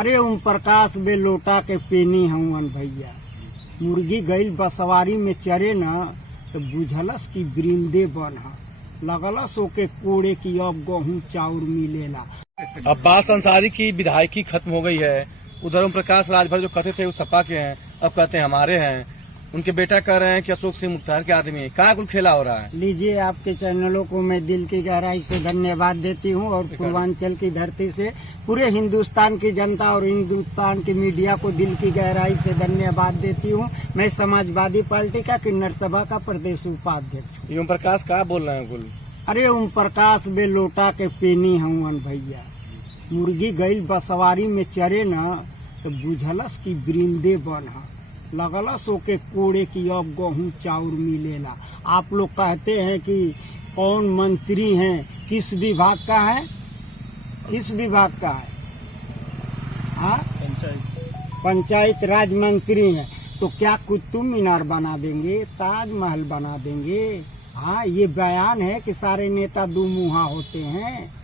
अरे ओम प्रकाश बे लोटा के पेनी हवन भैया। मुर्गी गईल बसवारी में चरे न तो बुझलस की ब्रिंदे बन लगलस ओके कोड़े की अब गेहूं चाउर मिलेला। अब्बास अंसारी की विधायकी खत्म हो गई है। उधर ओम प्रकाश राजभर जो कहते थे वो सपा के हैं, अब कहते हैं हमारे हैं। उनके बेटा कह रहे हैं कि अशोक सिंह मुख्तार के आदमी है। कहाँ कुल खेला हो रहा है। लीजिए, आपके चैनलों को मैं दिल की गहराई से धन्यवाद देती हूँ और पूर्वांचल की धरती से पूरे हिंदुस्तान की जनता और हिंदुस्तान की मीडिया को दिल की गहराई से धन्यवाद देती हूँ। मैं समाजवादी पार्टी का किन्नर सभा का प्रदेश उपाध्यक्ष। ओम प्रकाश कहाँ बोल रहे हैं कुल। अरे ओम प्रकाश बे लोटा के पेनी हवन भैया। मुर्गी गईल बसवारी में चरे न तो बुझलस की ब्रिंदे बन लगलस ओके कोड़े की अब गेहूं चाउर मिलेला। आप लोग कहते हैं कि कौन मंत्री हैं, किस विभाग का है, किस विभाग का है? हाँ, पंचायत राज मंत्री हैं। तो क्या कुतुब मीनार बना देंगे, ताजमहल बना देंगे? हाँ, ये बयान है कि सारे नेता दो मुहा होते हैं।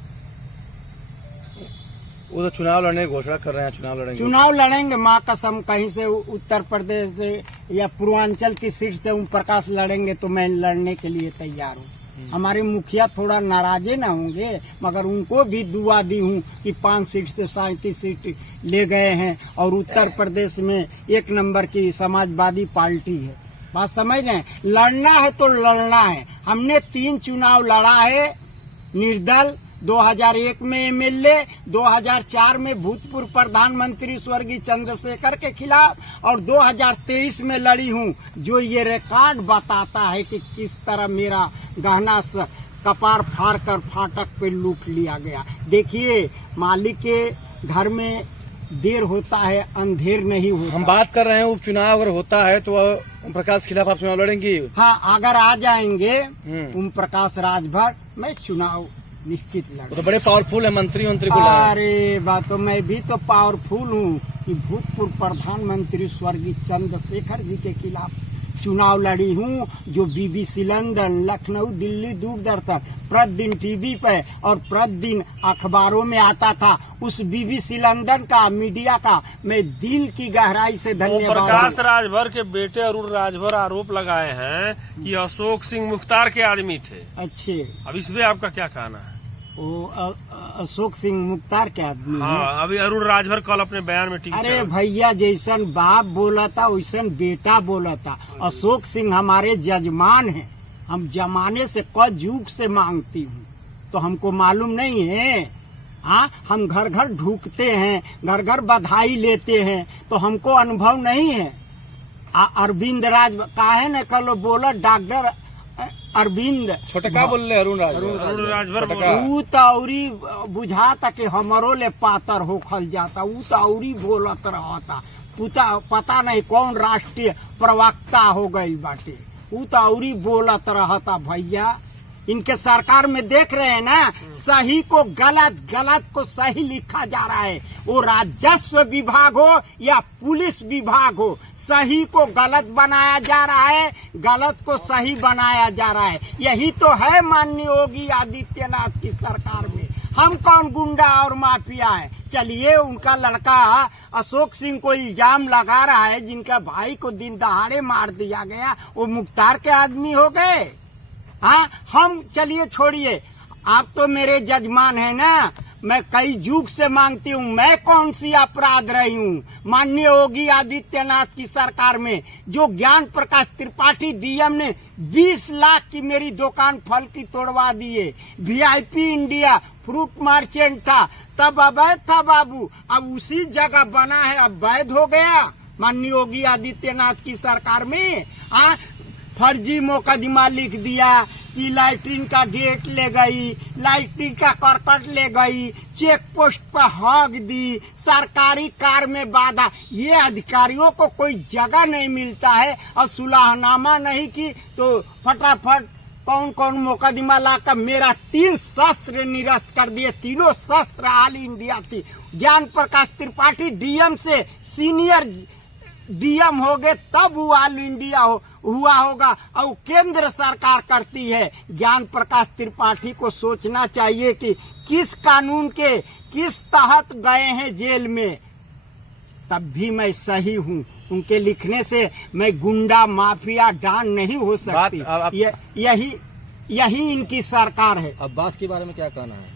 वो तो चुनाव लड़ने की घोषणा कर रहे हैं। चुनाव लड़ेंगे माँ कसम। कहीं से उत्तर प्रदेश से या पूर्वांचल की सीट से ओम प्रकाश लड़ेंगे तो मैं लड़ने के लिए तैयार हूँ। हमारे मुखिया थोड़ा नाराजे ना होंगे, मगर उनको भी दुआ दी हूँ कि 5 सीट से 37 सीट ले गए हैं और उत्तर प्रदेश में 1 नंबर की समाजवादी पार्टी है। बात समझ रहे हैं। लड़ना है तो लड़ना है। हमने 3 चुनाव लड़ा है निर्दल। 2001 में एमएलए, 2004 में भूतपूर्व प्रधानमंत्री स्वर्गीय चंद्रशेखर के खिलाफ और 2023 में लड़ी हूँ, जो ये रिकॉर्ड बताता है कि किस तरह मेरा गहना कपार फाड़ कर फाटक पे लूट लिया गया। देखिए, मालिक के घर में देर होता है, अंधेर नहीं होता। हम बात कर रहे हैं उपचुनाव अगर होता है तो ओम प्रकाश के खिलाफ आप चुनाव लड़ेंगे। हाँ, अगर आ जाएंगे ओम प्रकाश राजभर, मैं चुनाव निश्चित लड़। तो बड़े पावरफुल है, मंत्री को। अरे बात तो मैं भी तो पावरफुल हूँ कि भूतपूर्व प्रधानमंत्री स्वर्गीय चंद्रशेखर जी के खिलाफ चुनाव लड़ी हूँ, जो BBC लंदन, लखनऊ, दिल्ली, दूरदर्शन, प्रतिदिन टीवी पे और प्रतिदिन अखबारों में आता था। उस BBC लंदन का, मीडिया का मैं दिल की गहराई से धन्यवाद। प्रकाश राजभर के बेटे अरुण राजभर आरोप लगाए हैं कि अशोक सिंह मुख्तार के आदमी थे। अच्छे, अब इसमें आपका क्या कहना है? वो अशोक सिंह मुख्तार के आदमी। हाँ, अभी अरुण राजभर कल अपने बयान में अरे भैया, जैसन बाप बोला था वैसन बेटा बोला था। अशोक सिंह हमारे जजमान हैं। हम जमाने से कद युग से मांगती हूँ, तो हमको मालूम नहीं है। हाँ, हम घर घर ढूकते हैं, घर घर बधाई लेते हैं, तो हमको अनुभव नहीं है। अरविंद राज का है न, कल बोला डॉक्टर अरविंद छोटे का बोल रहे अरुण राजभर ऊ तौरी बुझाता कि हमरो ले पातर होखल जाता। ऊ तौरी बोलत रहता। पता नहीं कौन राष्ट्रीय प्रवक्ता हो गई बाटे। ऊ तौरी बोलत रहता। भैया, इनके सरकार में देख रहे हैं ना, सही को गलत, गलत को सही लिखा जा रहा है। वो राजस्व विभाग हो या पुलिस विभाग हो, सही को गलत बनाया जा रहा है, गलत को सही बनाया जा रहा है। यही तो है माननीय योगी आदित्यनाथ की सरकार में। हम कौन गुंडा और माफिया है? चलिए, उनका लड़का अशोक सिंह को इल्जाम लगा रहा है, जिनका भाई को दिन दहाड़े मार दिया गया, वो मुख्तार के आदमी हो गए। हाँ, हम चलिए छोड़िए, आप तो मेरे जजमान है ना। मैं कई युग से मांगती हूँ, मैं कौन सी अपराध रही हूँ? माननीय योगी आदित्यनाथ की सरकार में जो ज्ञान प्रकाश त्रिपाठी डीएम ने 20 लाख की मेरी दुकान फल की तोड़वा दिए। VIP इंडिया फ्रूट मार्चेंट था, तब अवैध था बाबू, अब उसी जगह बना है, अब वैध हो गया माननीय योगी आदित्यनाथ की सरकार में। फर्जी मुकदमा लिख दिया कि लाइटिंग का गेट ले गई, लाइटिंग का करकट ले गई, चेक पोस्ट पर हक दी, सरकारी कार में बाधा। ये अधिकारियों को कोई जगह नहीं मिलता है और सुलहनामा नहीं की तो फटाफट कौन कौन मुकदमा लाकर मेरा 3 शस्त्र निरस्त कर दिए। तीनों शस्त्र ऑल इंडिया थी। ज्ञान प्रकाश त्रिपाठी डीएम से सीनियर डीएम हो गए, तब वो ऑल इंडिया हुआ होगा और केंद्र सरकार करती है। ज्ञान प्रकाश त्रिपाठी को सोचना चाहिए कि किस कानून के किस तहत गए हैं जेल में। तब भी मैं सही हूँ। उनके लिखने से मैं गुंडा माफिया डॉन नहीं हो सकती। यही इनकी सरकार है। अब्बास के बारे में क्या कहना है?